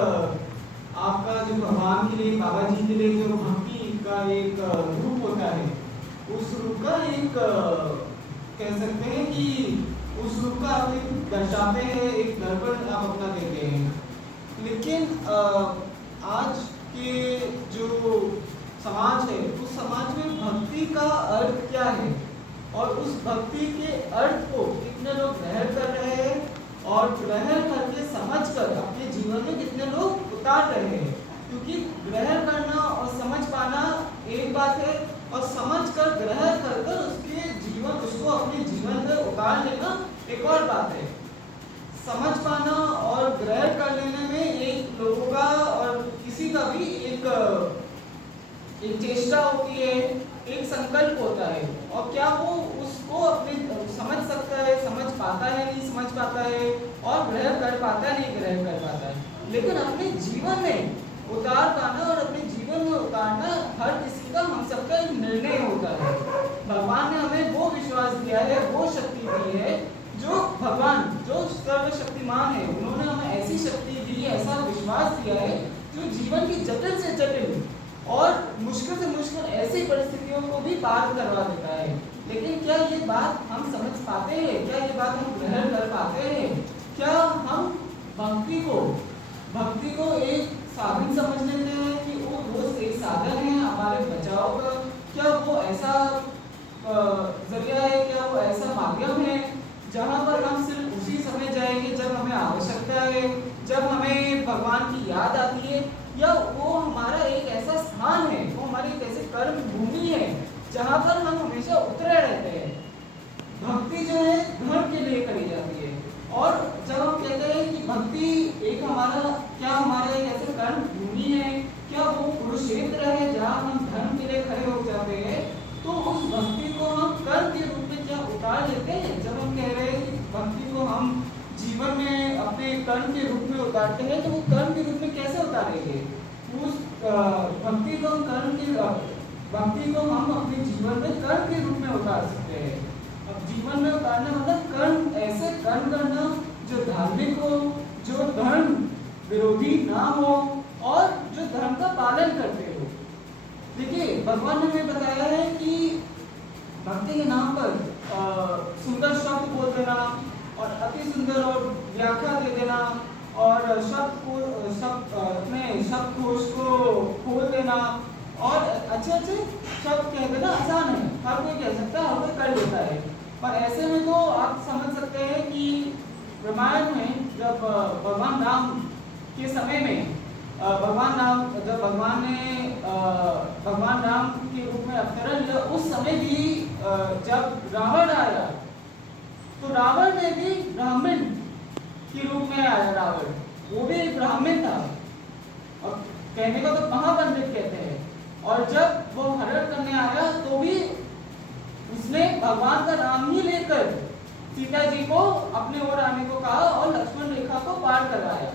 आपका जो भगवान के लिए, बाबा जी के लिए जो भक्ति का एक रूप होता है, उस रूप का एक कह सकते हैं कि उस रूप का आप एक दर्शाते हैं, एक दर्पण आप अपना देते हैं। लेकिन आज के जो समाज है, उस समाज में भक्ति का अर्थ क्या है और उस भक्ति के अर्थ को कितने लोग ग्रहण कर रहे हैं और ग्रहण करके समझकर अपने जीवन में कितने लोग उतार रहे हैं। क्योंकि ग्रहण करना और समझ पाना एक बात है और समझ कर ग्रहण कर कर उसके जीवन, उसको अपने जीवन में उतार लेना एक और बात है। समझ पाना और ग्रहण कर लेने में एक लोगों का और किसी का भी एक चेष्टा होती है, एक संकल्प होता है, और क्या वो उसको अपने समझ सकता है, समझ पाता है, नहीं समझ पाता है, और ग्रहण कर पाता है, नहीं ग्रहण कर पाता है। लेकिन अपने जीवन में उतार पाना और अपने जीवन में उतारना हर किसी का, हम सबका एक निर्णय होता है। भगवान ने हमें वो विश्वास दिया है, वो शक्ति दी है, जो भगवान जो सर्वशक्तिमान है, उन्होंने हमें ऐसी शक्ति दी, ऐसा विश्वास दिया है जो जीवन की जटिल से जटिल और मुश्किल से मुश्किल ऐसी परिस्थितियों को भी पार करवा देता है। लेकिन क्या ये बात हम समझ पाते हैं? क्या ये बात हम ग्रहण कर पाते हैं? क्या हम भक्ति को एक साधन समझ लेते हैं कि वो रोज एक साधन है हमारे बचाव का? क्या वो ऐसा जरिया है, क्या वो ऐसा माध्यम है जहाँ पर हम सिर्फ उसी समय जाएंगे जब हमें आवश्यकता है, जब हमें भगवान की याद आती है, या वो हमारा एक ऐसा स्थान है, वो हमारी एक ऐसी कर्म भूमि है जहाँ पर हम हमेशा उतरे रहते हैं? भक्ति जो है धर्म के लिए करी जाती है, और जब हम कहते हैं कि भक्ति एक हमारा एक ऐसे कर्म भूमि है, क्या वो कुरुक्षेत्र है जहाँ हम धर्म के लिए खड़े हो जाते हैं, तो उस भक्ति को हम कर्म के रूप में क्या उतार लेते हैं? जब हम कह रहे हैं कि भक्ति को हम जीवन में अपने कर्म के रूप में उतारते हैं, तो वो कर्म के रूप में कैसे उतारेंगे? उस भक्ति को हम अपने जीवन में कर्म के रूप में उतार सकते हैं। अब जीवन में उतारना मतलब कर्म, ऐसे कर्म करना जो धार्मिक हो, जो धर्म विरोधी ना हो और जो धर्म का पालन करते हो। देखिए, भगवान ने हमें बताया है कि भक्ति के नाम पर सुंदर शब्द बोल देना और अति सुंदर और व्याख्या दे देना और शब्दकोश को खोल देना और अच्छे शब्द कह देना आसान है, हर कोई कह सकता है, हर कोई कर लेता है। पर ऐसे में तो आप समझ सकते हैं कि रामायण में जब भगवान राम के समय में जब भगवान राम के रूप में अवतरण लिया, उस समय भी जब रावण आया तो रावण में भी ब्राह्मण के रूप में आया। रावण वो भी एक ब्राह्मण था, और कहने को तो महापंडित कहते हैं। और जब वो हरण करने आया तो भी उसने भगवान का नाम ही लेकर सीता जी को अपने ओर आने को कहा और लक्ष्मण रेखा को पार करवाया।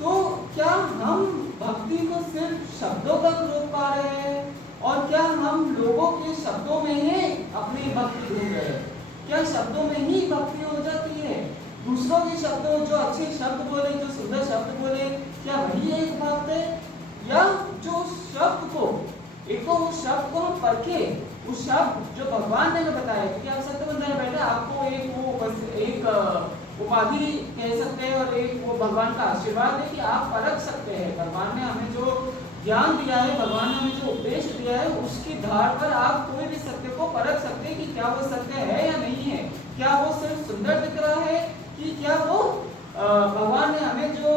तो क्या हम भक्ति को सिर्फ शब्दों तक रोक पा रहे हैं, और क्या हम लोगों के शब्दों में ही अपनी भक्ति ढूंढ रहे हैं? क्या शब्दों में ही भक्ति हो जाती है? दूसरों के शब्दों, जो अच्छे शब्द बोले, जो सुंदर शब्द बोले, क्या वही एक भक्त है? या जो शब्द को, एक तो उस शब्द को हम परखे, उस शब्द जो भगवान ने बताया कि आप सत्य बंधन में बैठे, आपको एक उपाधि कह सकते हैं और एक वो भगवान का आशीर्वाद है कि आप परख सकते हैं। भगवान ने हमें जो ज्ञान दिया है, भगवान ने हमें जो उपदेश दिया है, उसकी धार पर आप कोई भी सत्य को परख सकते हैं कि क्या वो सत्य है या नहीं है, क्या वो सिर्फ सुंदर दिख रहा है, कि क्या वो भगवान ने हमें जो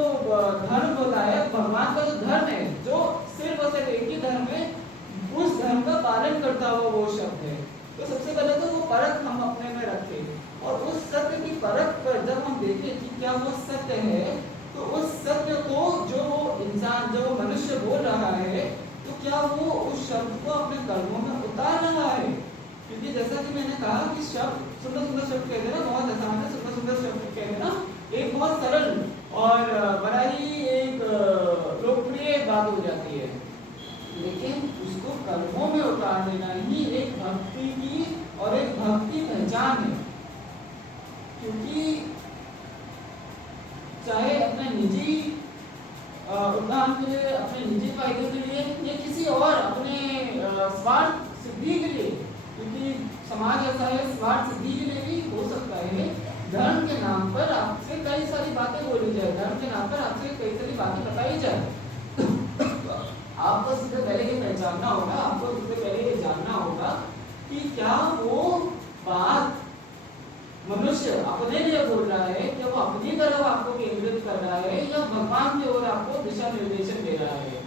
धर्म बताया, भगवान का जो धर्म है, जो सिर्फ और सिर्फ एक ही धर्म है, उस धर्म का पालन करता हुआ वो शब्द है। तो सबसे पहले तो वो परख हम अपने में रखें, और उस सत्य की परख पर जब हम देखें कि क्या वो सत्य है, तो उस सत्य को जो इंसान, जो मनुष्य बोल रहा है, तो क्या वो उस शब्द को अपने कर्मों में उतार रहा है? क्योंकि जैसा कि मैंने कहा कि शब्द, सुंदर सुंदर शब्द कह देना बहुत आसान है, सुंदर सुंदर शब्द कह देना एक बहुत सरल और बड़ा ही एक लोकप्रिय बात हो जाती है। लेकिन उसको कर्मों में उतार देना ही एक भक्ति की और एक भक्ति पहचान है। क्योंकि चाहे अपना निजी उदाहरण के लिए, अपने निजी फायदे के लिए या किसी और अपने स्वार्थ सिद्धि के लिए, क्योंकि समाज ऐसा है, स्वार्थ सिद्धि के लिए भी हो सकता है। धर्म के नाम पर आपसे कई सारी बातें बोली जाए, धर्म के नाम पर आपसे कई सारी बातें बताई जाए। आपको सबसे पहले ये पहचानना होगा, आपको सबसे पहले ये जानना होगा कि क्या वो बात मनुष्य अपने लिए बोल रहा है, क्या वो अपनी तरफ आपको केंद्रित कर रहा है, या भगवान की ओर आपको दिशा निर्देशन दे रहा है।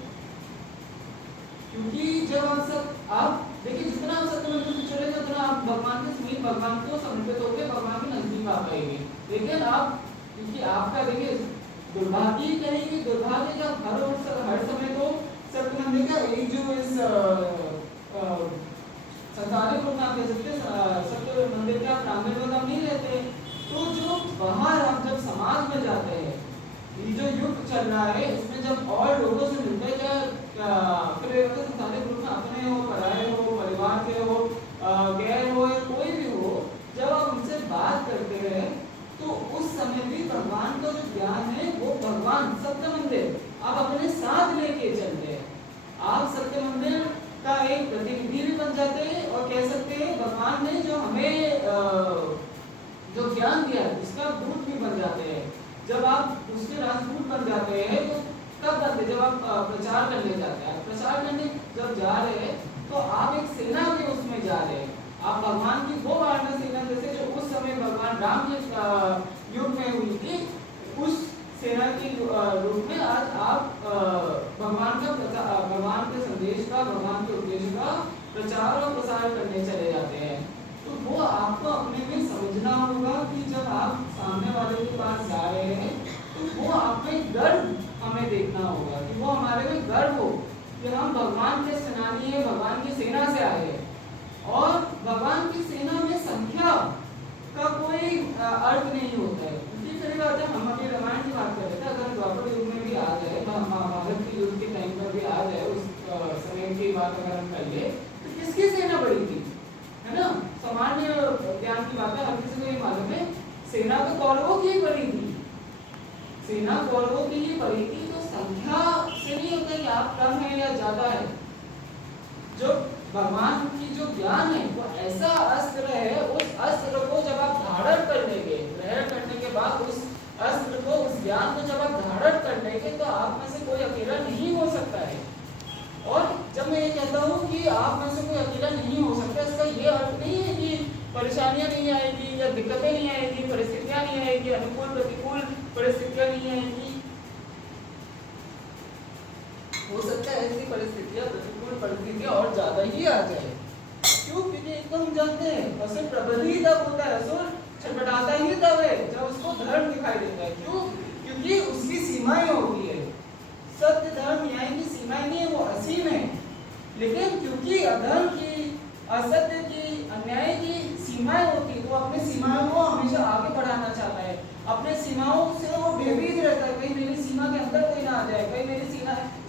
क्योंकि जब हम सब आप देखिए, जितना आप सत्य मंदिर से चलेंगे उतना आप भगवान के समीप, भगवान को समर्पित होकर भगवान के नजदीक आ पाएंगे। लेकिन आप, क्योंकि आपका देखिए दुर्भाग्य कहेंगे, दुर्भाग्य जब हर समय तो सत्य मंदिर का एक जो इस संसारिक रूप में आप कह सकते हैं सत्य मंदिर के प्रांगण में हम नहीं रहते, तो जो बाहर हम जब समाज में जाते हैं, ये जो युग चल रहा है इसमें जब और लोगों से मिलते हैं, फिर संसारिक रूप में अपने हो, पराये हो, परिवार के हो, गैर हो या कोई भी हो, जब आप उनसे बात करते हैं तो उस समय भी भगवान का जो ज्ञान है वो भगवान सत्य मंदिर आप अपने साथ लेके चलते हैं। आप सत्य मंदिर का एक प्रतिनिधि भी बन जाते हैं और कह सकते हैं भगवान ने जो हमें जो ज्ञान दिया है उसका दूत भी बन जाते हैं। जब आप उसके राजदूत बन जाते हैं तो कब बनते, जब आप प्रचार करने जाते हैं। प्रचार करने जब जा रहे हैं तो आप एक सेना के उसमें जा रहे हैं, आप भगवान की वो वानर सेना जैसे जो उस समय भगवान राम के युग में हुई थी, उस सेना के रूप में आज आप भगवान के संदेश का, भगवान के उद्देश्य का प्रचार और प्रसार करने चले जाते हैं। तो वो आपको अपने में समझना होगा कि जब आप सामने वाले के पास जा रहे हैं तो वो आप में गर्व हमें देखना होगा, कि वो हमारे में गर्व हो कि हम भगवान के सेनानी हैं, भगवान की सेना से आए हैं। और भगवान की सेना में संख्या का कोई अर्थ नहीं होता है। क्योंकि पहली बात है, हम अभी रामायण की बात कर रहे थे, अगर द्वापर युग में भी आ जाए, महाभारत के युग के टाइम पर भी आ जाए, उस समय की बात अगर हम कर ले तो किसकी सेना बड़ी थी, है ना? सामान्य ज्ञान की बात है, हर किसी को ये मालूम है सेना तो कौरवों की बड़ी थी, सेना कौरवों की ही बड़ी थी। तो संख्या से नहीं होता कि आप कम है या ज्यादा है। जो भगवान की जो ज्ञान है वो ऐसा अस्त्र है, उस अस्त्र को जब आप धारण कर लेंगे, ग्रहण करने के बाद उस अस्त्र को, उस ज्ञान को जब आप धारण कर लेंगे तो आप में से कोई अकेला नहीं हो सकता है। और जब मैं ये कहता हूँ कि आप में से कोई अकेला नहीं हो सकता, इसका ये अर्थ नहीं है कि परेशानियां नहीं आएगी या दिक्कतें नहीं आएगी, परिस्थितियां नहीं आएगी, अनुकूल प्रतिकूल परिस्थितियां नहीं आएगी। हो सकता है ऐसी परिस्थितियां, प्रतिकूल परिस्थितियां और ज्यादा ही आ जाए। क्यों? क्योंकि एकदम जानते हैं असुर प्रबल ही तब होता है, असुर छटपटाता ही तब है जब उसको धर्म दिखाई देता है। क्यों? क्योंकि उसकी सीमाएं होती है। सत्य धर्म न्याय की सीमाएं नहीं है, वो असीम है। लेकिन क्योंकि अधर्म की, असत्य की, अन्याय की सीमाएं होती है तो अपनी सीमाओं को हमेशा आगे बढ़ाना चाहता है। अपने सीमाओं से वो भयभीत रहता है, कहीं मेरी सीमा के अंदर कोई ना आ जाए, कहीं मेरी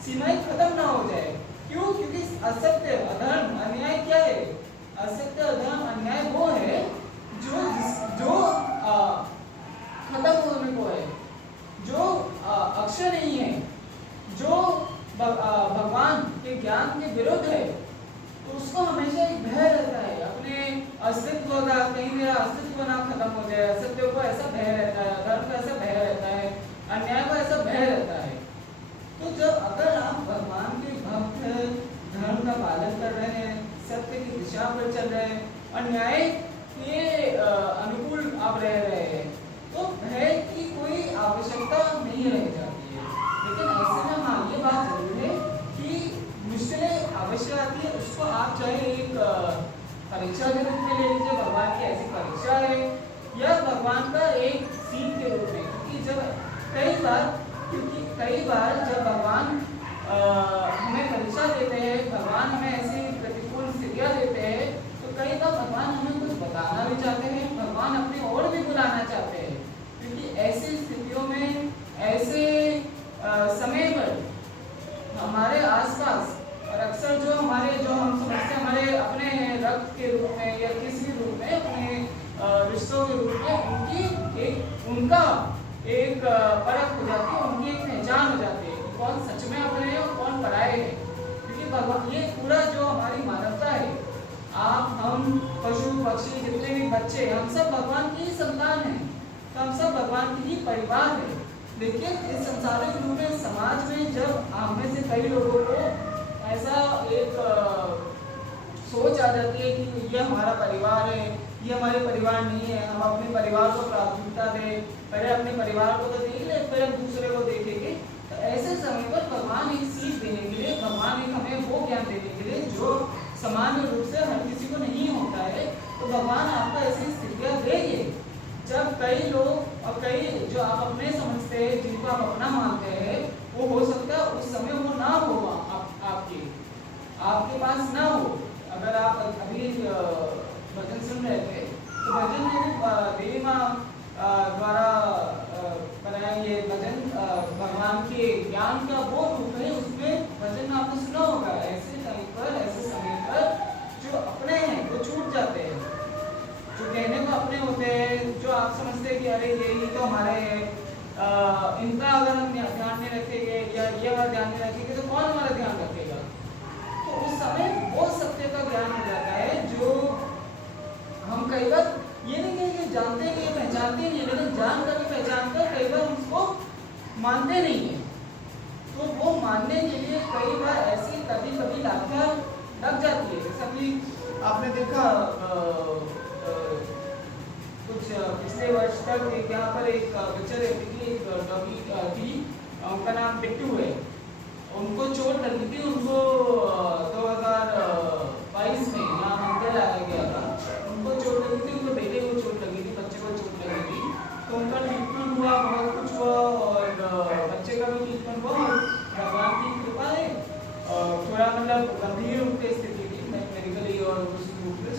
सीमाएं खत्म ना हो जाए। क्यों? क्योंकि असत्य, अधर्म, अन्याय क्या है? असत्य, अधर्म, अन्याय वो है जो खत्म होने को है, जो अक्षय नहीं है, जो भगवान के ज्ञान के विरुद्ध है। तो उसको हमेशा एक भय रहता है अपने अस्तित्व का, कहीं मेरा अस्तित्व ना खत्म हो जाए। असत्य को ऐसा भय रहता है, अधर्म को ऐसा भय रहता है, अन्याय को ऐसा भय रहता है। तो जब अगर आप भगवान के भक्त, धर्म का पालन कर रहे हैं, सत्य की दिशा पर चल रहे हैं, अन्याय के अनुकूल आप रह रहे हैं, तो भय की कोई आवश्यकता नहीं रह जाती है। लेकिन ऐसे में हाँ, ये बात जरूर है कि मुश्किलें अवश्य आती है। उसको आप चाहे एक परीक्षा के रूप में ले लीजिए, भगवान की ऐसी परीक्षा है, या भगवान का एक सीख के रूप में। क्योंकि कई बार जब भगवान हमें परीक्षा देते हैं, भगवान हमें ऐसी प्रतिकूल स्थितियां देते हैं, तो कई बार भगवान हमें कुछ बताना भी चाहते हैं, भगवान अपनी ओर भी बुलाना चाहते हैं। क्योंकि ऐसी स्थितियों में, ऐसे समय पर हमारे आसपास, और अक्सर जो हम समझते हैं हमारे अपने रक्त के रूप में या किसी रूप में, अपने रिश्तों के रूप में, उनका एक परख हो जाती है, उनकी एक पहचान हो जाती है। कौन ही संतान हैं, तो हम सब भगवान की ही परिवार है। लेकिन इस संसारिक रूप में समाज में जब हम में से कई लोगों को ऐसा एक सोच आ जाती है कि ये हमारा परिवार है, ये हमारे परिवार नहीं है, हम अपने परिवार को प्राथमिकता दें, पहले अपने परिवार को तो देख ले, फिर हम दूसरे को देखेंगे। तो ऐसे समय पर भगवान एक सीख देने के लिए, भगवान एक हमें वो ज्ञान देने के लिए जो सामान्य रूप से हर किसी को नहीं होता है, तो भगवान आपको ऐसी स्थितियाँ देंगे जब कई लोग और कई जो आप अपने समझते हैं, जिनको आप अपना मानते हैं, वो हो सकता है उस समय वो ना हो आपके पास ना हो। अगर आप अभी भजन सुन रहे थे तो भजन में देवी माँ द्वारा बनाया ये भजन भगवान के ज्ञान का वो रूप है। उसमें भजन में आपने सुना होगा, ऐसे समय पर जो अपने हैं वो छूट जाते हैं, जो कहने को अपने होते हैं, जो आप समझते हैं कि अरे ये तो हमारे हैं, इनका अगर हम ध्यान नहीं रखेंगे या ये हमारा ध्यान नहीं रखेंगे तो कौन हमारा ध्यान रखेगा। तो उस समय वो सत्य का ज्ञान हो जाता है जो हम कई बार ये नहीं कहेंगे जानते नहीं, पहचानते नहीं, लेकिन जान कर पहचान कर कई बार उसको मानते नहीं है। तो वो मानने के लिए कई बार ऐसी कभी लाठियाँ लग जाती है। जैसा कि आपने देखा कुछ पिछले वर्ष तक यहाँ पर एक बच्चा रहती थी, एक डॉगी थी, उनका नाम बिट्टू है। उनको चोट लगी थी, उनको 2022 में यहाँ मंदिर लाया गया था। उनको चोट लगी थी, उनके बेटे को चोट लगी थी, बच्चे को चोट लगी थी। तो उनका ट्रीटमेंट हुआ, बहुत कुछ हुआ और बच्चे का भी ट्रीटमेंट हुआ। भगवान की कृपा है और थोड़ा मतलब गंभीर उनकी स्थिति थी मेडिकली और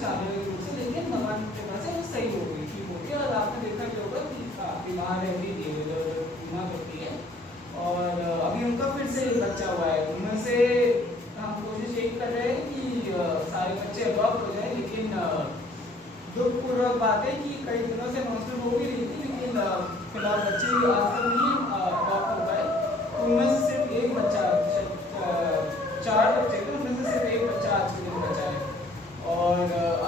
शारीरिक रूप से, लेकिन भगवान की कृपा से वो सही हो गई, ठीक हो गई। और आपने देखा कि होगा कि बीमार रहती थी, बीमार होती है और अभी उनका फिर से एक बच्चा हुआ है। उनमें से हम कोशिश यही कर रहे हैं कि सारे बच्चे अडॉप्ट हो जाए, लेकिन दुखपूर्वक बात है कि कई दिनों से अनाउंसमेंट हो भी रही थी, लेकिन फिलहाल बच्चे आज तक नहीं अडॉप्ट हो पाए। उनमें से सिर्फ एक बच्चा, 4 बच्चे थे, उनमें से सिर्फ एक बच्चा आज के दिन बचा है। और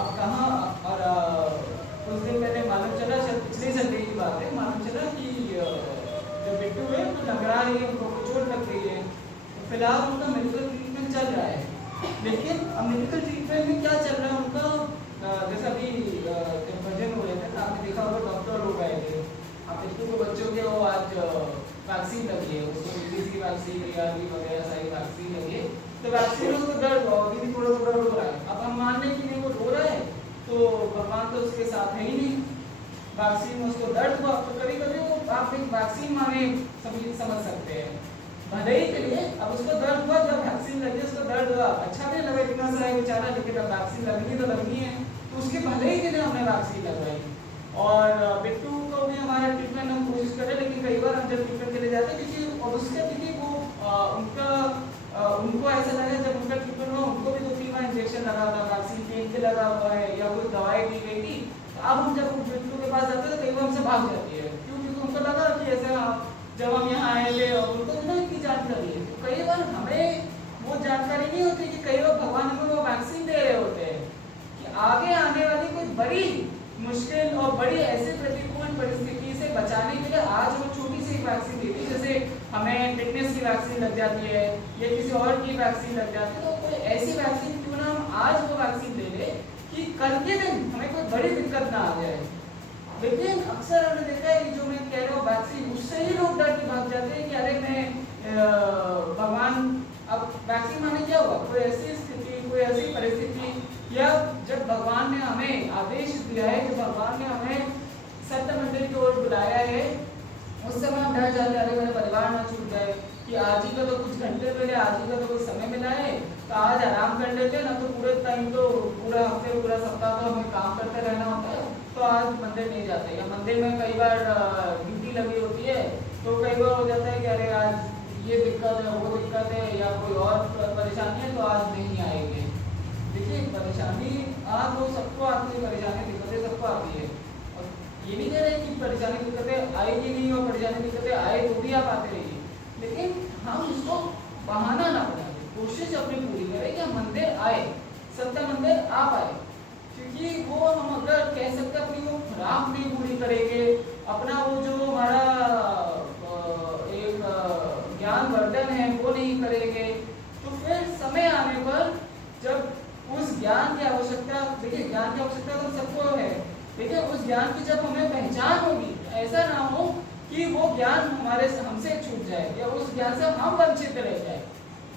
अब कहाँ, और कुछ दिन पहले मालूम चला, शायद पिछले संडे की बात है, मालूम चला कि जो बिट्टू है वो लंगड़ा रही है, उनको चोट लग गई है। तो फिलहाल उनका मेडिकल ट्रीटमेंट चल रहा है। लेकिन अब मेडिकल ट्रीटमेंट में क्या चल रहा है उनका, जैसा अभी जब भजन हो रहे थे तो आपने देखा होगा डॉक्टर लोग आए थे। अब बिट्टू को बच्चों के वो आज वैक्सीन लगी है, उसको टीबी की वैक्सीन, ARV वगैरह सारी वैक्सीन लगी है। तो वैक्सीन उसको दर्द हुआ, अभी भी थोड़ा दर्द हो रहा है। अब हम मान लें कि नहीं वो रो रहा है तो भगवान तो उसके साथ है ही नहीं, वैक्सीन में उसको दर्द हुआ। तो कभी कभी वो आप एक वैक्सीन माने समझ सकते हैं भले ही के लिए। अब उसको दर्द हुआ, जब वैक्सीन लगी उसको दर्द हुआ, अच्छा भी लगा, इतना सा है बेचारा, लेकिन अब वैक्सीन लगनी तो लगनी है, तो उसके भले ही के लिए हमने वैक्सीन लगवाई। और बिट्टू को भी हमारा ट्रीटमेंट हम कोशिश करें, लेकिन कई बार हम जब ट्रीटमेंट के लिए जाते हैं क्योंकि और उसके दीदी को उनको ऐसा लगा जब उनका ट्रीटमेंट हुआ, उनको भी 2-3 बार इंजेक्शन लगा था, वैक्सीन पेन के लगा हुआ है या कोई दवाई दी गई थी। तो अब हम जब बिट्टू के पास जाते हैं तो कई बार हमसे भाग जाती है, क्योंकि उनको लगा कि ऐसा जब हम यहाँ आए थे और उनको ना इतनी जानकारी है। तो कई बार हमें वो जानकारी नहीं होती कि कई बार भगवान हमें वो वैक्सीन दे रहे होते हैं कि आगे आने वाली कोई बड़ी मुश्किल और बड़ी ऐसे प्रतिकूल परिस्थिति से बचाने के लिए आज वो छोटी सी वैक्सीन देती है। जैसे हमें टिटनेस की वैक्सीन लग जाती है या किसी और की वैक्सीन लग जाती है, तो कोई ऐसी वैक्सीन क्यों ना हम आज वो वैक्सीन ले लें कि कल के दिन हमें कोई बड़ी दिक्कत ना आ जाए। लेकिन अक्सर हमने देखा है जो मैं कह रहा हूँ वैक्सीन, उससे ही लोग डर के भाग जाते हैं कि अरे मैं भगवान, अब वैक्सीन माने क्या हुआ, कोई ऐसी स्थिति, कोई ऐसी परिस्थिति, या जब भगवान ने हमें आदेश दिया है, जब भगवान ने हमें सत्य मंदिर की ओर बुलाया है, उस समय हम डर जाते हैं अरे मेरा परिवार ना छूट जाए, कि आज ही का तो कुछ घंटे मिले, आज ही का तो कुछ समय मिला है तो आज आराम कर लेते हैं ना, तो पूरे टाइम तो पूरा हफ्ते पूरा सप्ताह तो हमें काम करते रहना होता है, तो आज मंदिर नहीं जाते। या मंदिर में कई बार ड्यूटी लगी होती है तो कई बार हो जाता है कि अरे आज ये दिक्कत है, वो दिक्कत है या कोई और परेशानी है तो आज नहीं आएंगे। देखिए परेशानी आज वो सबको आती है, परेशानी दिक्कतें सबको आती है, और ये नहीं कह रहे कि परेशानी दिक्कतें आएगी नहीं और परेशानी दिक्कतें आए तो भी आप आते रहिए, लेकिन हम उसको बहाना ना बनाए, कोशिश अपनी पूरी करें कि हम मंदिर आए, सत्य मंदिर आप आए, क्योंकि वो हम अगर कह सकते हैं अपनी वो खुराक नहीं पूरी करेंगे, अपना वो जो हमारा एक ज्ञान वर्धन है वो नहीं करेंगे, तो फिर समय आने पर जब उस ज्ञान की आवश्यकता, देखिए ज्ञान की आवश्यकता तो सबको है, देखिए उस ज्ञान की जब हमें पहचान होगी, ऐसा ना हो कि वो ज्ञान हमारे हमसे छूट जाए या उस ज्ञान से हम वंचित रह जाए,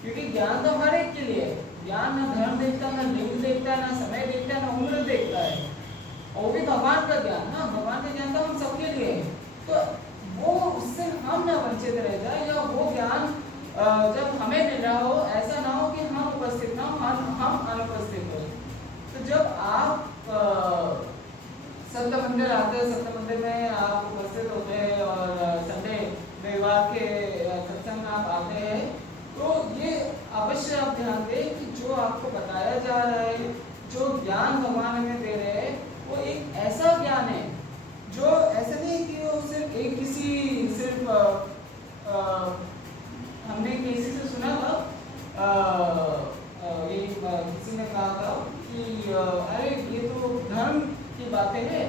क्योंकि ज्ञान तो हर एक के लिए है। ज्ञान ना धर्म देखता है, ना लिंग देखता है, ना समय देखता है, ना उम्र देखता है, और वो भी भगवान का ज्ञान ना, भगवान का ज्ञान तो हम सबके लिए है। तो वो उससे हम ना वंचित रह जाए, या वो ज्ञान जब हमें मिल रहा हो ऐसा ना हो कि हम उपस्थित ना हो, हम अनुपस्थित हो। तो जब आप संत मंदिर आते हैं, संत मंदिर में आप उपस्थित होते हैं और संडे रविवार के सत्संग में आप आते हैं, तो ये अवश्य आप ध्यान दें कि जो आपको बताया जा रहा है, जो ज्ञान भगवान हमें दे रहे हैं, वो एक ऐसा ज्ञान है जो ऐसा नहीं कि वो सिर्फ एक किसी सिर्फ हमने किसी से सुना था, ये किसी ने कहा था कि अरे ये तो धर्म की बातें हैं,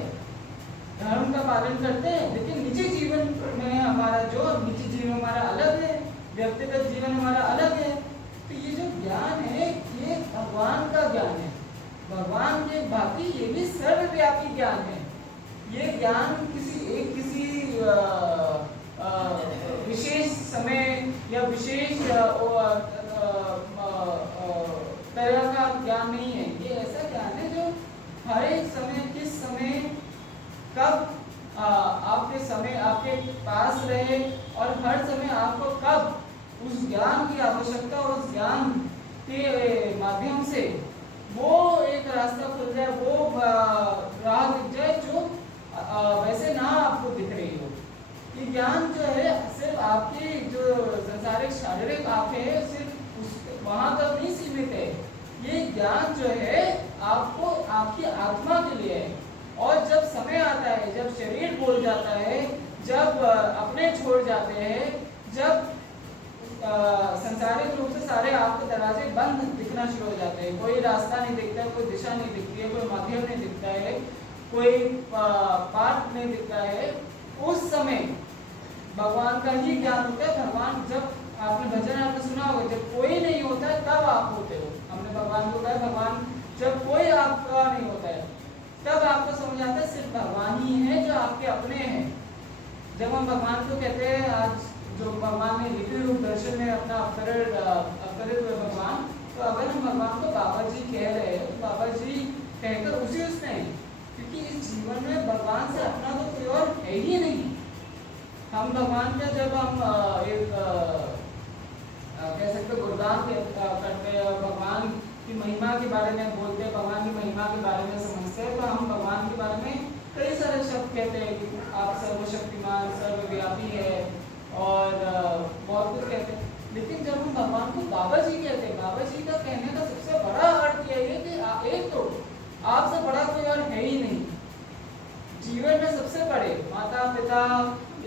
धर्म का पालन करते हैं, लेकिन निजी जीवन में हमारा जो निजी जीवन हमारा अलग है, व्यक्तिगत जीवन हमारा अलग है। तो ये जो ज्ञान है ये भगवान का ज्ञान है, भगवान के बाकी ये भी सर्वव्यापी ज्ञान है। ये ज्ञान किसी विशेष समय या विशेष तरह का ज्ञान नहीं है, ये ऐसा ज्ञान है जो हर एक समय, किस समय, कब आपके समय आपके पास रहे, और हर समय आपको कब उस ज्ञान की आवश्यकता, उस ज्ञान के माध्यम से वो एक रास्ता खुल जाए, वो राह दिख जाए जो वैसे ना आपको दिख रही हो। ये ज्ञान जो है सिर्फ आपकी जो संसारिक शारीरिक आंखें है सिर्फ वहां तक नहीं सीमित है, ये ज्ञान जो है आपको आपकी आत्मा के लिए है। और जब समय आता है, जब शरीर बोल जाता है, जब अपने छोड़ जाते हैं, जब संसारिक रूप से सारे आपके दरवाजे बंद दिखना शुरू हो जाते हैं, कोई रास्ता नहीं दिखता है, कोई दिशा नहीं दिखती है, कोई माध्यम नहीं दिखता है, कोई पाठ नहीं दिखता है, उस समय भगवान का ही ज्ञान होता है। भगवान, जब आपने भजन आपने सुना होगा, जब कोई नहीं होता है तब आप होते हो। हमने भगवान को कहा, भगवान जब कोई आपका नहीं होता है तब आपको समझ आता है सिर्फ भगवान ही है जो आपके अपने हैं। जब हम भगवान को कहते हैं, आज जो भगवान ने लिखित रूप दर्शन में अपना अवतरित हुए भगवान, तो अगर हम भगवान को बाबा जी कह रहे हैं, तो बाबा जी कहकर उसी उसने, क्योंकि इस जीवन में भगवान से अपना तो कोई और है ही नहीं। हम भगवान का जब हम एक कह सकते गुणगान करते हैं, भगवान की महिमा के बारे में बोलते हैं, भगवान की महिमा के बारे में समझते हैं, तो हम भगवान के बारे में कई सारे शब्द कहते हैं कि आप सर्वशक्तिमान, सर्वव्यापी है और बहुत कुछ कहते हैं। लेकिन जब हम भगवान को बाबा जी कहते हैं, बाबा जी का कहने का सबसे बड़ा अर्थ यह है कि एक तो आपसे बड़ा कोई और है ही नहीं, जीवन में सबसे बड़े माता पिता,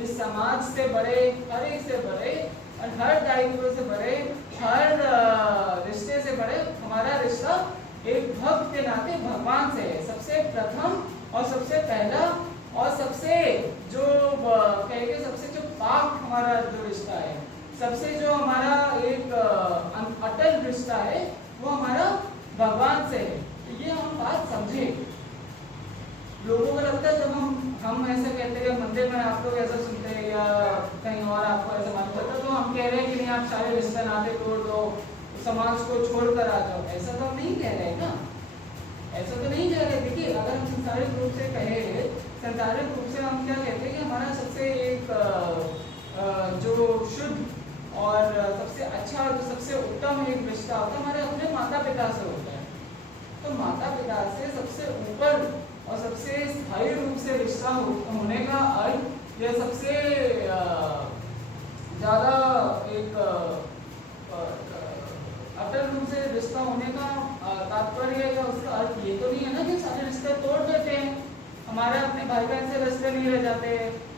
इस समाज से बड़े, हर एक से बड़े, और हर दायित्व से बड़े, हर रिश्ते से बड़े हमारा रिश्ता एक भक्त के नाते भगवान से है। सबसे प्रथम और सबसे पहला और सबसे जो कहेंगे सबसे जो पाक हमारा जो रिश्ता है, सबसे जो हमारा एक अटल रिश्ता है, वो हमारा भगवान से है। तो ये हम बात समझे। लोगों को लगता है जब हम ऐसा कहते हैं, मंदिर में आप लोग ऐसा सुनते हैं या कहीं और आपको ऐसा मालूम पड़ता, तो हम कह रहे हैं कि नहीं आप सारे रिश्ते नाते तोड़ दो, समाज को छोड़कर आ जाओ। ऐसा तो हम नहीं कह रहे ना, ऐसा तो नहीं कह रहे। देखिए, अगर हम संसारिक रूप से कहे, संसारिक रूप से हम क्या कहते हैं कि हमारा सबसे एक जो शुद्ध और सबसे अच्छा और सबसे उत्तम एक रिश्ता होता है हमारे अपने माता पिता से होता है। तो माता पिता से सबसे ऊपर और सबसे स्थायी रूप से रिश्ता होने का अर्थ, यह सबसे ज़्यादा एक अटल रूप से रिश्ता होने का तात्पर्य या उसका अर्थ ये तो नहीं है ना कि सारे रिश्ते तोड़ देते हैं, हमारे अपने भाई बहन से रिश्ते नहीं रह जाते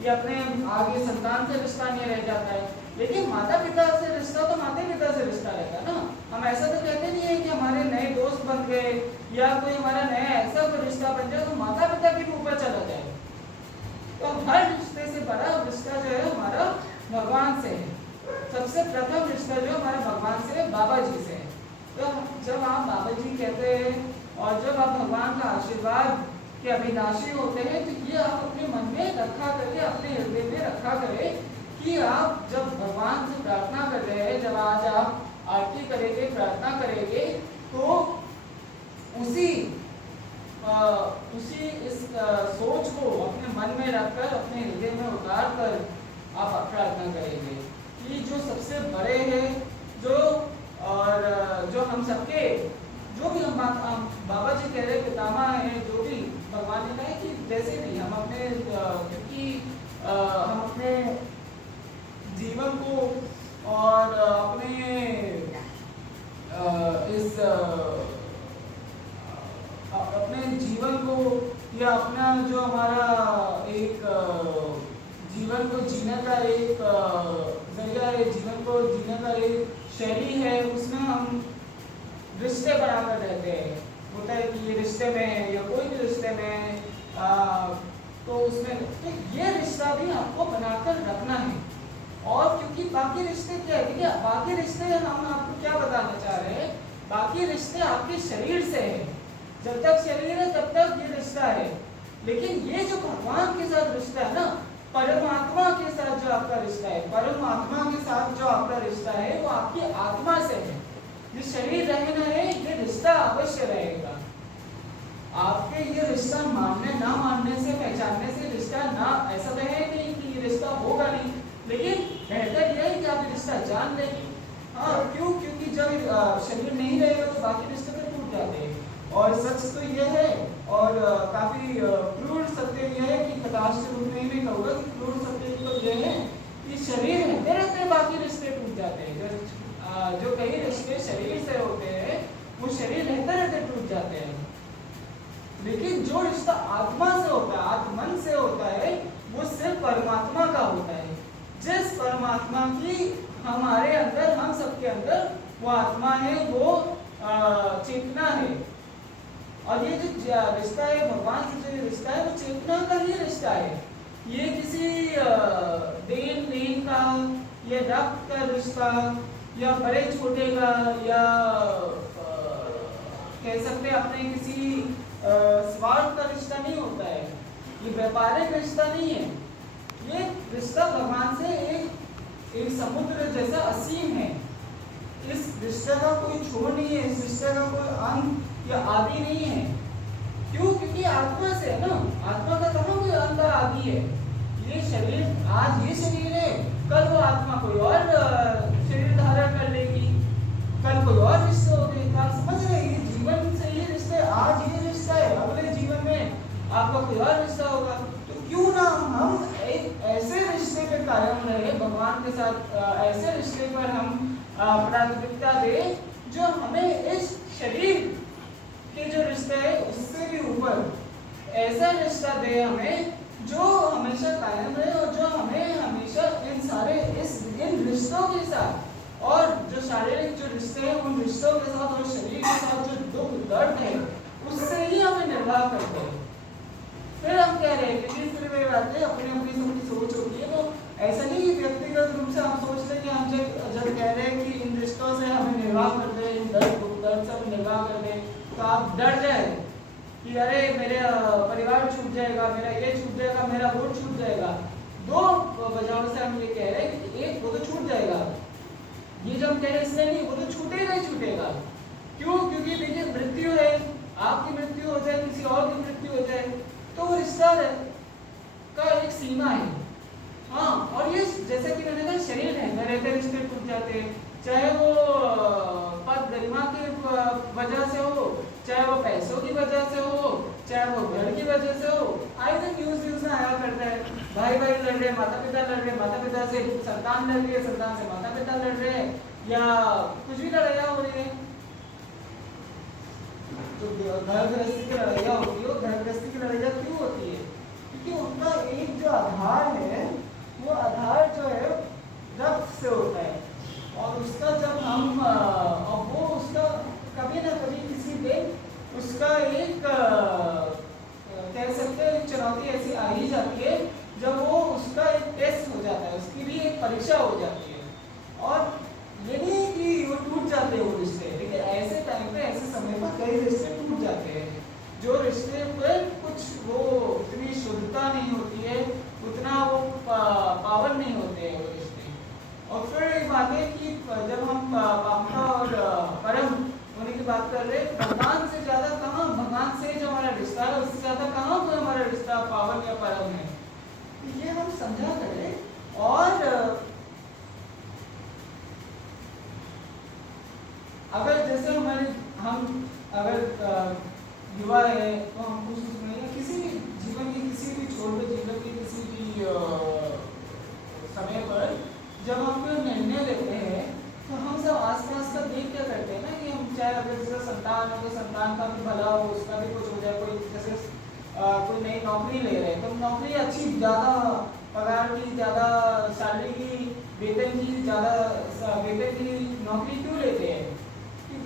या अपने आगे संतान से रिश्ता नहीं रह जाता है। लेकिन माता पिता से रिश्ता तो माता पिता से रिश्ता रहता है ना। हम ऐसा तो कहते नहीं है कि हमारे नए दोस्त बन गए या कोई हमारा नया ऐसा कोई रिश्ता बन जाए तो माता पिता के भी ऊपर चला जाए। तो हर रिश्ते से बड़ा रिश्ता जो है हमारा भगवान से है। सबसे प्रथम रिश्ता जो हमारा भगवान से है, बाबा जी से है। तो जब आप बाबा जी कहते हैं और जब आप भगवान का आशीर्वाद के अभिलाषी होते हैं तो ये आप अपने मन में रखा करें, अपने हृदय में रखा करें कि आप जब भगवान से प्रार्थना कर रहे हैं, जब आज आप आरती करेंगे, प्रार्थना करेंगे, तो उसी इस सोच को अपने मन में रखकर, अपने हृदय में उतार कर आप प्रार्थना करेंगे कि जो सबसे बड़े हैं, जो हम सबके, जो भी हम बाबा जी कह रहे पितामह हैं, जो भी भगवान ने कहा कि जैसे भी हम अपने क्योंकि हम अपने जीवन को और अपने अपने जीवन को या अपना जो हमारा एक जीवन को जीने का एक जरिया है, जीवन को जीने का एक शैली है, उसमें हम रिश्ते बनाकर रहते हैं। होता है कि ये रिश्ते में या कोई भी रिश्ते में तो उसमें तो ये रिश्ता भी आपको बनाकर रखना है। और क्योंकि बाकी रिश्ते क्या है, देखिए बाकी रिश्ते हम आपको क्या बताना चाह रहे हैं, बाकी रिश्ते आपके शरीर से है, जब तक शरीर है तब तक ये रिश्ता है। लेकिन ये जो भगवान के साथ रिश्ता है ना, परमात्मा के साथ जो आपका रिश्ता है, परमात्मा के साथ जो आपका रिश्ता है वो आपकी आत्मा से है। ये शरीर रहना है, ये रिश्ता अवश्य रहेगा। आपके ये रिश्ता मानने ना मानने से, पहचानने से रिश्ता ना, ऐसा तो है नहीं कि ये रिश्ता होगा नहीं, लेकिन बेहतर यह है कि आप रिश्ता जान लें। हाँ, क्यों? क्योंकि जब शरीर नहीं रहेगा तो बाकी रिश्ते तो टूट जाते हैं। और सच तो यह है, और काफी क्रूर सत्य यह है कि कटाक्ष के रूप में भी कहूँगा कि क्रूर सत्य तो यह है कि शरीर रहते रहते बाकी रिश्ते टूट जाते हैं। जो कई रिश्ते शरीर से होते हैं वो शरीर रहते रहते टूट जाते हैं, लेकिन जो रिश्ता आत्मा से होता है, आत्मन से होता है, वो सिर्फ परमात्मा का होता है। जिस परमात्मा की हमारे अंदर, हम सबके अंदर वो आत्मा है, वो चेतना है। और ये जो रिश्ता है भगवान से, जो रिश्ता है वो चेतना का ही रिश्ता है। ये किसी देन लेन का या रक्त का रिश्ता या बड़े छोटे का या कह सकते हैं अपने किसी स्वार्थ का रिश्ता नहीं होता है। ये व्यापारिक रिश्ता नहीं है। ये रिश्ता भगवान से एक समुद्र जैसा असीम है। इस रिश्ते का कोई छोर नहीं है, इस रिश्ते का कोई अंत या आदि नहीं है। क्यों? क्योंकि आत्मा से है ना, आत्मा का कहाँ कोई अंत आदि है। ये शरीर, आज ये शरीर है, कल वो आत्मा कोई और शरीर धारण कर लेगी, कल कोई और रिश्ते होंगे। आप समझ रहे हैं? ये जीवन से ये रिश्ते, आज ये रिश्ता है, अगले जीवन में आपका कोई और रिश्ता होगा। तो क्यों ना हम एक ऐसे रिश्ते पे कायम रहे भगवान के साथ, ऐसे रिश्ते पर हम प्राथमिकता दें जो हमें इस शरीर के जो रिश्ते है उससे भी ऊपर ऐसा रिश्ता दे हमें जो हमेशा कायम रहे और जो हमें हमेशा इन रिश्तों के साथ और जो शारीरिक जो रिश्ते हैं उन रिश्तों के साथ और शरीर के साथ जो दुख दर्द है उससे ही हमें निर्वाह करते हैं। फिर हम कह रहे हैं कि फिर वे बातें अपनी अपनी सबकी सोच होती है। तो ऐसा नहीं व्यक्तिगत रूप से हम सोचते हैं कि हम जब कह रहे हैं कि इन रिश्तों से हमें निर्वाह कर दे, इन दर्द से हमें निर्वाह कर दे, तो आप डर जाए कि अरे मेरे परिवार छूट जाएगा, मेरा ये छूट जाएगा, मेरा वो छूट जाएगा। दो वजहों से हम ये कह रहे हैं कि एक, वो तो छूट जाएगा, ये जो हम कह रहे हैं इसलिए नहीं, वो तो छूटेगा ही छूटेगा। क्यों? क्योंकि देखिए मृत्यु है, आपकी मृत्यु हो जाए, किसी और की मृत्यु हो जाए, तो वो रिश्ता का एक सीमा है। हाँ, और ये जैसे कि मैंने कहा शरीर रहते रिश्ते टूट जाते हैं, चाहे वो पद गरिमा की वजह से हो, चाहे वो पैसों की वजह से हो, चाहे वो घर की वजह से हो। आए दिन न्यूज में आया करता है, भाई भाई लड़ रहे, माता पिता लड़ रहे, माता पिता से संतान लड़ रही है, संतान से माता पिता लड़ रहे हैं, या कुछ भी लड़ाइयाँ हो रही है। तो घर गृहस्थी की लड़ाइयाँ होती है, घर गृहस्थी की लड़ाइयाँ क्यों होती है? क्योंकि उनका एक जो आधार है, वो आधार जो है रक्त से होता है, और उसका जब हम और वो उसका कभी ना कभी किसी दिन उसका एक कह सकते हैं चुनौती ऐसी आ ही जाती है जब वो उसका एक टेस्ट हो जाता है, उसकी भी एक परीक्षा हो जाती है। और ये नहीं कि वो टूट जाते हैं वो रिश्ते, लेकिन ऐसे टाइम पे ऐसे समय पर कई रिश्ते टूट जाते हैं जो रिश्ते पर कुछ वो इतनी शुद्धता नहीं होती है, उतना वो पावन नहीं होते हैं वो रिश्ते। और फिर एक बात है कि जब हम पापा और परम होने की बात कर रहे हैं, भगवान से ज्यादा कहाँ, भगवान से जो हमारा रिश्ता है उससे ज्यादा कहाँ कोई हमारा रिश्ता पावन या परम है, ये हम समझा करें। और अगर जैसे हम अगर युवा है तो हमको सोचना है किसी भी जीवन के किसी भी छोटे जीवन के किसी भी समय पर जब हम कोई निर्णय लेते हैं तो हम सब आसपास का देख क्या करते हैं ना, कि हम चाहे अगर जैसे संतान है तो संतान का भी भला हो, उसका भी कुछ हो जाए। कोई जैसे कोई नई नौकरी ले रहे हैं तो नौकरी अच्छी, ज़्यादा पगार की, ज़्यादा सैलरी की, वेतन की, ज़्यादा वेतन की नौकरी क्यों लेते हैं?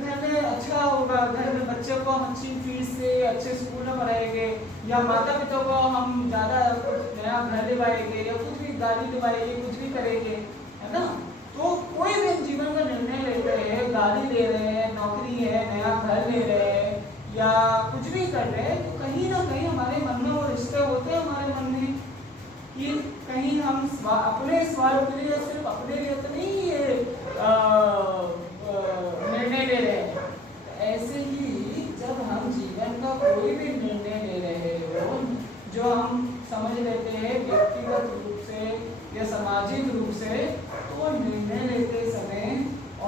घर में अच्छा होगा, घर में बच्चे को हम अच्छी फीस से अच्छे स्कूल में पढ़ाएंगे, या माता पिता को हम ज़्यादा नया घर दिलवाएंगे या कुछ भी गाड़ी दिलवाएंगे, कुछ भी करेंगे, है ना। तो कोई भी जीवन का निर्णय लेते हैं, गाड़ी ले रहे हैं, नौकरी है, नया घर ले रहे हैं या कुछ भी कर रहे हैं, तो कहीं ना कहीं हमारे मन में वो रिश्ते होते हैं हमारे मन में कि कहीं हम अपने स्वार्थ के लिए, सिर्फ अपने लिए तो नहीं निर्णय ले रहे हैं। ऐसे ही जब हम जीवन का कोई भी निर्णय ले रहे हो जो हम समझ लेते हैं व्यक्तिगत रूप से या सामाजिक रूप से, तो निर्णय लेते समय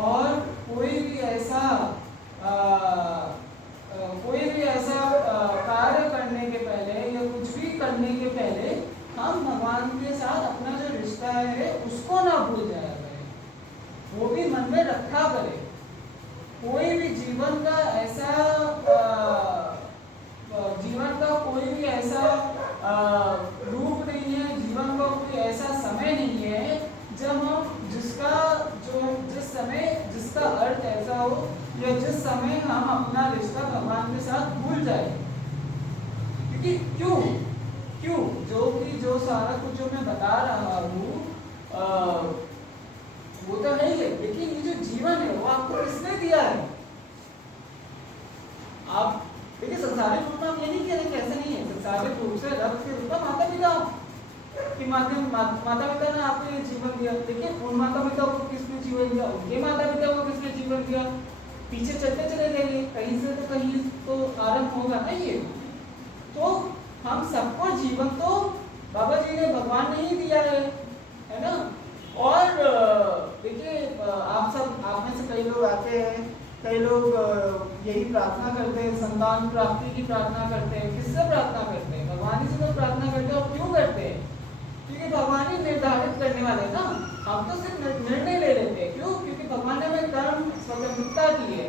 और कोई भी ऐसा कार्य करने के पहले या कुछ भी करने के पहले हम भगवान के साथ अपना जो रिश्ता है उसको ना भूल जाया करें, वो भी मन में रखा करें। कोई भी जीवन का कोई भी ऐसा रूप नहीं है, जीवन का कोई ऐसा समय नहीं है जब हम जिसका अर्थ ऐसा हो या जिस समय हम अपना रिश्ता भगवान के साथ भूल जाए। क्योंकि क्यों जो सारा कुछ जो मैं बता रहा हूँ वो तो है ही, लेकिन ये जो जीवन है वो आपको किसने दिया है? आप देखिए, संसारिक रूप में हम ये नहीं कह रहे कि ऐसा नहीं है। संसारिक रूप से रक्त के रूप में माता पिता के माध्यम माता पिता ने आपको ये जीवन दिया। देखिए, उन माता पिता को किसने जीवन दिया, उनके माता पिता को किसने जीवन दिया, पीछे चलते चले गए, कहीं से तो कहीं तो आरंभ होगा ना ये। तो हम सबको जीवन तो बाबा जी ने, भगवान ने ही दिया है ना। और देखिए, आप में से कई लोग आते हैं, कई लोग यही प्रार्थना करते हैं, संतान प्राप्ति की प्रार्थना करते हैं। किससे प्रार्थना करते हैं? भगवान ही से तो प्रार्थना करते हैं। और क्यों करते हैं? क्योंकि भगवान ही निर्धारित करने वाले ना, हम तो सिर्फ निर्णय ले लेते हैं। क्यों? क्योंकि भगवान ने हमें कर्म स्वतंत्रता दी है,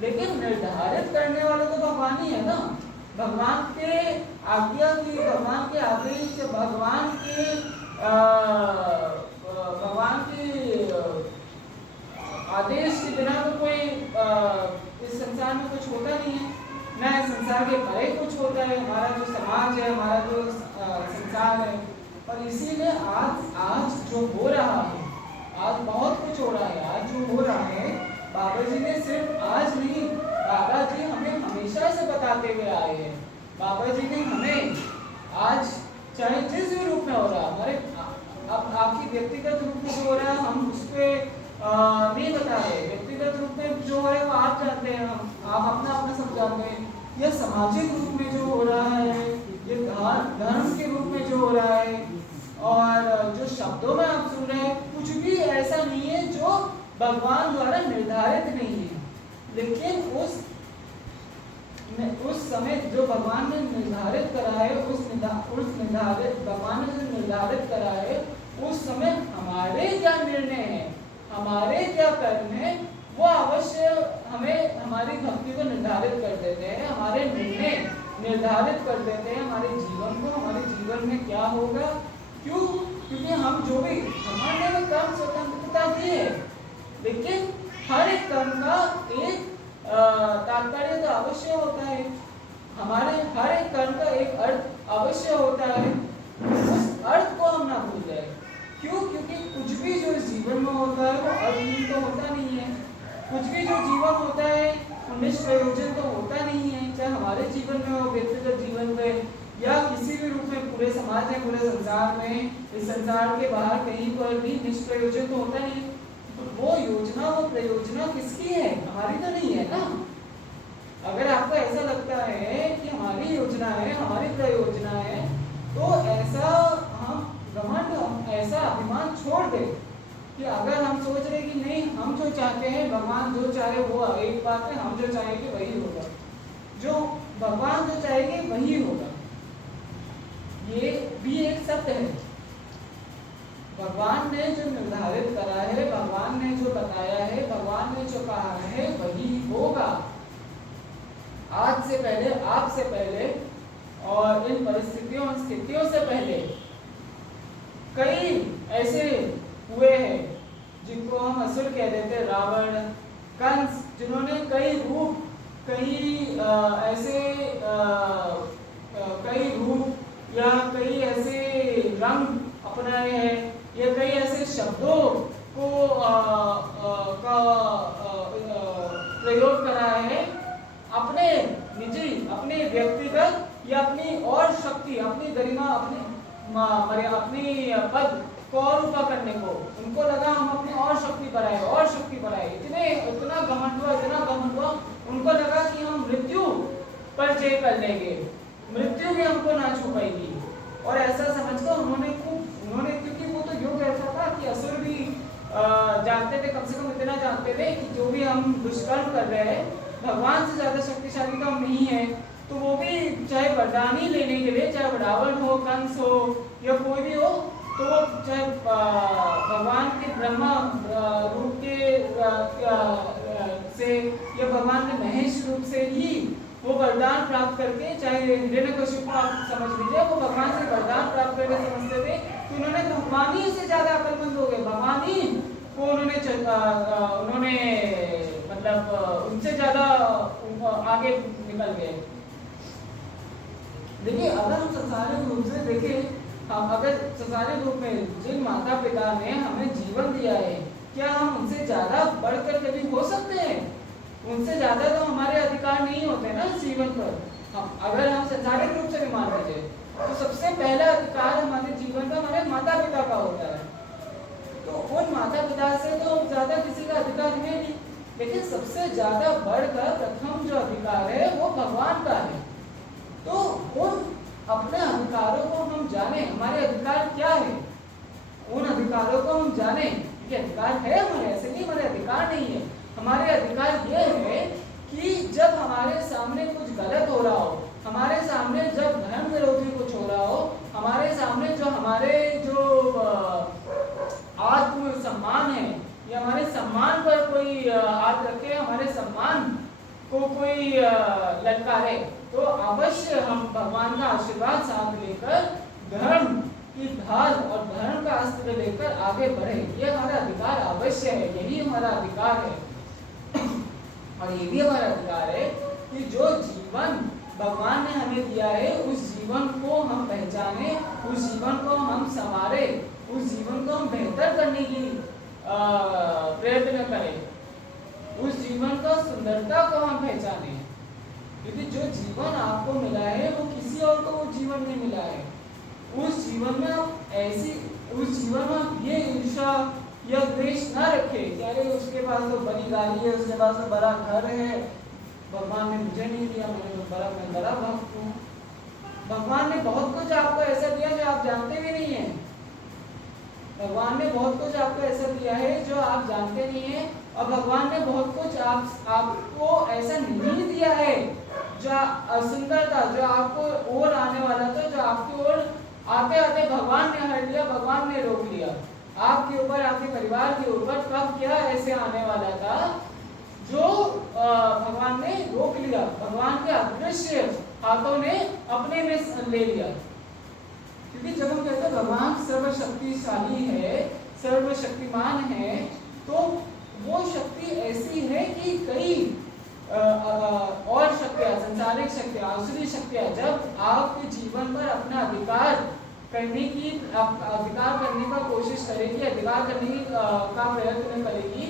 लेकिन निर्धारित करने वाले तो भगवान ही है ना। भगवान के आज्ञा की, भगवान के आदेश, भगवान के आदेश के बिना तो कोई इस संसार में कुछ होता नहीं है ना। इस संसार के परे कुछ होता है, हमारा जो समाज है, हमारा जो संसार है। और इसीलिए आज जो हो रहा है, आज बहुत कुछ हो रहा है। आज जो हो रहा है, बाबा जी ने सिर्फ आज नहीं, बाबा जी हमें हमेशा से बताते हुए आए हैं। बाबा जी ने हमें आज, चाहे जिस भी रूप में हो रहा है, हमारे अब आपकी व्यक्तिगत रूप में जो हो रहा है हम उस पर नहीं बता रहे। व्यक्तिगत रूप में जो हो रहा है वो आप जानते हैं, आप अपना सब जानते हैं। यह सामाजिक रूप में जो हो रहा है, ये धर्म के रूप में जो हो रहा है, और जो शब्दों में आप सुन रहे हैं, कुछ भी ऐसा नहीं है जो भगवान द्वारा निर्धारित नहीं है। लेकिन उस समय जो भगवान ने निर्धारित करा है, भगवान ने जो निर्धारित करा है, उस समय हमारे क्या निर्णय है, हमारे क्या कर्म है, वो अवश्य हमें हमारी भक्ति को निर्धारित कर देते हैं, हमारे निर्णय निर्धारित कर देते हैं हमारे जीवन को, हमारे जीवन में क्या होगा। क्यों? क्योंकि हम जो भी, हमारे में कर्म स्वतंत्रता दी है, लेकिन हर एक कर्म का एक तात्पर्य तो अवश्य होता है, हमारे हर एक कर्म का एक अर्थ अवश्य होता है, उस अर्थ को हम ना भूल जाए। क्यों? क्योंकि कुछ भी जो जीवन में होता है वो अर्थहीन तो होता नहीं है, कुछ भी जो जीवन होता है वो निष्प्रयोजन तो होता नहीं है, चाहे हमारे जीवन में हो, व्यक्तिगत जीवन में या किसी भी रूप में पूरे समाज में, पूरे संसार में, इस संसार के बाहर कहीं पर भी निष्प्रयोजन तो होता नहीं। तो वो योजना, वो प्रयोजना किसकी है? हमारी तो नहीं है ना। अगर आपको ऐसा लगता है कि हमारी योजना है, हमारी प्रयोजना है, तो ऐसा हम घमंड, हम ऐसा अभिमान छोड़ दे कि अगर हम सोच रहे कि नहीं, हम जो चाहते हैं, भगवान जो चाहे वो एक बात है, हम जो चाहेंगे वही होगा, जो भगवान जो चाहेंगे वही होगा, ये भी एक सत्य है। भगवान ने जो निर्धारित करा है, भगवान ने जो बताया है, भगवान ने जो कहा है वही होगा। आज से पहले, आप से पहले और इन परिस्थितियों, स्थितियों से पहले कई ऐसे हुए हैं जिनको हम असुर कह देते, रावण, कंस, जिन्होंने कई रूप, कई ऐसे कई रूप या कई ऐसे रंग अपनाए हैं, या कई ऐसे शब्दों को प्रयोग करा है अपने निजी, अपने व्यक्तिगत या अपनी और शक्ति, अपनी गरिमा, अपनी पद को और ऊपर करने को। उनको लगा हम अपनी और शक्ति बढ़ाए, और शक्ति बढ़ाए, इतना घमंड हुआ, इतना घमंड हुआ, उनको लगा कि हम मृत्यु पर जय कर लेंगे, मृत्यु भी हमको ना छू पाएगी। और ऐसा समझकर उन्होंने क्योंकि वो तो युग ऐसा था कि असुर भी जानते थे, कम से कम इतना जानते थे कि जो भी हम दुष्कर्म कर रहे हैं, भगवान से ज्यादा शक्तिशाली तो हम नहीं है। तो वो भी चाहे वरदान ही लेने के लिए, चाहे रावण हो, कंस हो या कोई भी हो, तो चाहे भगवान के ब्रह्मा रूप के से या भगवान के महेश रूप से ही वो वरदान प्राप्त करके, चाहे हिरण्यकशिपु को आप समझ लीजिए, वो भगवान से वरदान प्राप्त करके समझते थे, तो उन्होंने भगवान ही से ज्यादा अकलमंद हो गए, भगवान ही को उन्होंने मतलब उनसे ज्यादा आगे निकल गए। देखिए, अगर हम संसारिक रूप से देखें, हम अगर संसारिक रूप में जिन माता पिता ने हमें जीवन दिया है, क्या हम उनसे ज्यादा बढ़कर कभी हो सकते हैं? उनसे ज्यादा तो हमारे अधिकार नहीं होते ना जीवन पर। अगर हम संसारिक रूप से भी मान लीजिए, तो सबसे पहला अधिकार हमारे जीवन का हमारे माता पिता का होता है। तो उन माता पिता से तो ज्यादा किसी का अधिकार है नहीं, लेकिन सबसे ज्यादा बढ़कर प्रथम जो अधिकार है वो भगवान का है। तो उन अपने अधिकारों को हम जाने, हमारे अधिकार क्या है, उन अधिकारों को हम जाने कि अधिकार है हमारे, ऐसे नहीं हमारे अधिकार नहीं है। हमारे अधिकार ये है कि जब हमारे सामने कुछ गलत हो रहा हो, हमारे सामने जब धर्म विरोधी कुछ हो रहा हो, हमारे सामने जो हमारे जो आत्म सम्मान है या हमारे सम्मान पर कोई हाथ रखे, हमारे सम्मान को कोई ललकारे, तो अवश्य हम भगवान का आशीर्वाद साथ लेकर धर्म की ढाल और धर्म का अस्त्र लेकर आगे बढ़े। ये हमारा अधिकार अवश्य है, यही हमारा अधिकार है। और ये भी हमारा अधिकार है कि जो जीवन भगवान ने हमें दिया है, उस जीवन को हम पहचाने, उस जीवन को हम संवारे, उस जीवन को हम बेहतर करने की प्रयत्न करें, उस जीवन का सुंदरता को हम पहचाने। क्योंकि जो जीवन आपको मिला है वो किसी और को वो जीवन नहीं मिला है। उस जीवन में आप उस जीवन में आप ये ईर्ष्या या द्वेष न रखे कि अरे उसके पास तो बड़ी गाड़ी है, उसके पास तो बड़ा घर है, भगवान ने मुझे नहीं दिया, मैं बड़ा भक्त हूँ। भगवान ने बहुत कुछ आपको ऐसा दिया जो आप जानते भी नहीं है। भगवान ने बहुत कुछ आपको ऐसा दिया है जो आप जानते नहीं है, और भगवान ने बहुत कुछ आपको ऐसा नहीं दिया है जो सुंदरता, जो आपको और आने वाला था, जो आपकी ओर आते आते भगवान ने हट लिया, भगवान ने रोक लिया। आपके ऊपर, आपके परिवार के ऊपर कब क्या ऐसे आने वाला था जो भगवान ने रोक लिया, भगवान के अदृश्य हाथों ने अपने में ले लिया। क्योंकि जब हम कहते हैं भगवान सर्वशक्तिशाली है, सर्वशक्तिमान है, तो वो शक्ति ऐसी है कि कई शक्तियाँ, संसारिक शक्तियाँ, आसुरी शक्तियाँ जब आपके जीवन पर अपना अधिकार करने का कोशिश करेगी, अधिकार करने की का प्रयत्न करेगी,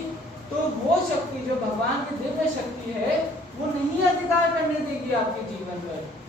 तो वो शक्ति जो भगवान की दिव्य शक्ति है वो नहीं अधिकार करने देगी आपके जीवन पर।